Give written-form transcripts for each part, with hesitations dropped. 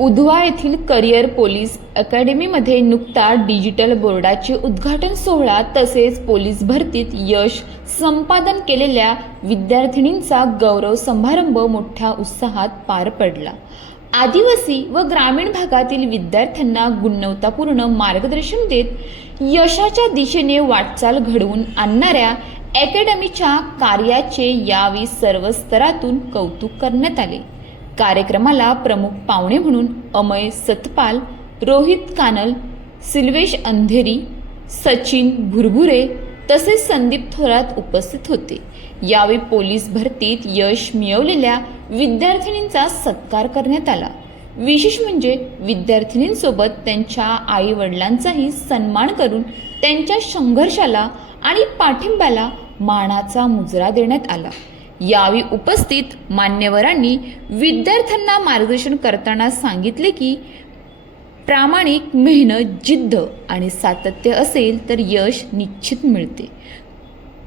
उधवा येथील career police अकॅडमीमध्ये नुकता digital बोर्डाचे उद्घाटन सोहळा तसेच पोलीस भरतीत यश संपादन केलेल्या विद्यार्थिनींचा गौरव समारंभ मोठ्या उत्साहात पार पडला। आदिवासी व ग्रामीण भागातील विद्यार्थ्यांना गुणवत्तापूर्ण मार्गदर्शन देत यशाच्या दिशेने वाटचाल घडवून आणणाऱ्या अकॅडमीच्या कार्याचे यावेळी सर्व स्तरातून कौतुक करण्यात आले। कार्यक्रमाला प्रमुख पाहुणे म्हणून अमय सतपाल, रोहित कानल, सिल्वेश अंधेरी, सचिन भुरभुरे तसेच संदीप थोरात उपस्थित होते। यावेळी पोलीस भरतीत यश मिळवलेल्या विद्यार्थिनींचा सत्कार करण्यात आला। विशेष म्हणजे विद्यार्थिनींसोबत त्यांच्या आई वडिलांचाही सन्मान करून त्यांच्या संघर्षाला आणि पाठिंब्याला मानाचा मुजरा देण्यात आला। यावेळी उपस्थित मान्यवरांनी विद्यार्थ्यांना मार्गदर्शन करताना सांगितले की प्रामाणिक मेहनत, जिद्द आणि सातत्य असेल तर यश निश्चित मिळते।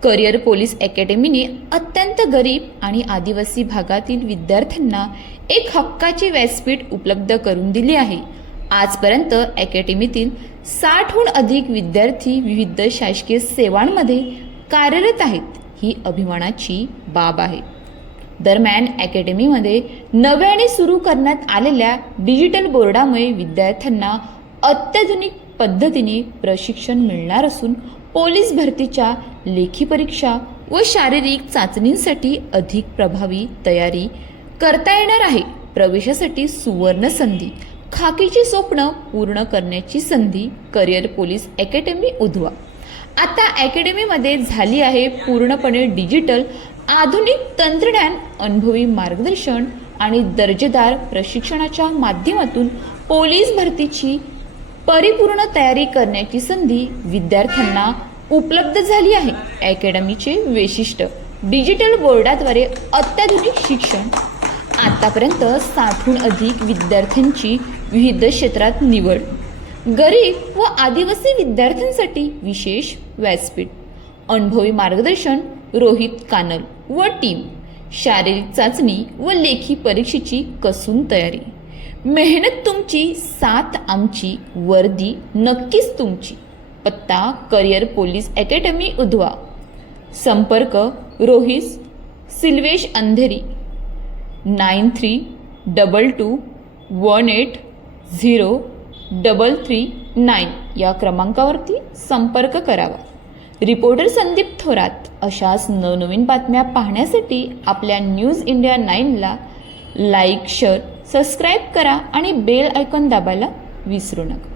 करिअर पोलीस अकॅडमीने अत्यंत गरीब आणि आदिवासी भागातील विद्यार्थ्यांना एक हक्काचे व्यासपीठ उपलब्ध करून दिले आहे। आजपर्यंत अकॅडमीतील 60हून अधिक विद्यार्थी विविध शासकीय सेवांमध्ये कार्यरत आहेत। ही अभिमानाची बाब आहे। दरम्यान अकॅडमीमध्ये नव्याने सुरू करण्यात आलेल्या डिजिटल बोर्डामुळे विद्यार्थ्यांना अत्याधुनिक पद्धतीने प्रशिक्षण मिळणार असून पोलीस भरतीच्या लेखी परीक्षा व शारीरिक चाचणींसाठी अधिक प्रभावी तयारी करता येणार आहे। प्रवेशासाठी सुवर्ण संधी, खाकीची स्वप्न पूर्ण करण्याची संधी। करिअर पोलीस अकॅडमी उधवा आता अकॅडमीमध्ये झाली आहे पूर्णपणे डिजिटल, आधुनिक तंत्रज्ञान, अनुभवी मार्गदर्शन आणि दर्जेदार प्रशिक्षणाच्या माध्यमातून पोलीस भरतीची परिपूर्ण तयारी करण्याची संधी विद्यार्थ्यांना उपलब्ध झाली आहे। अकॅडमीचे वैशिष्ट्य डिजिटल बोर्डाद्वारे अत्याधुनिक शिक्षण, आतापर्यंत 60हून अधिक विद्यार्थ्यांची विविध क्षेत्रात निवड, गरीब व आदिवासी विद्यार्थ्यांसाठी विशेष व्यासपीठ, अनुभवी मार्गदर्शन रोहित कानल व टीम, शारीरिक चाचणी व लेखी परीक्षेची कसून तयारी, मेहनत तुमची, साथ आमची, वर्दी नक्कीच तुमची। पत्ता करिअर पोलीस अकॅडमी उधवा, संपर्क रोहित सिल्वेश अंधेरी 9322180339 या क्रमांकावरती संपर्क करावा। रिपोर्टर संदीप थोरात। अशाच नवनवीन बातम्या पाहण्यासाठी आपल्या न्यूज इंडिया 9ला लाईक, शेअर, सबस्क्राईब करा आणि बेल आयकॉन दाबायला विसरू नका।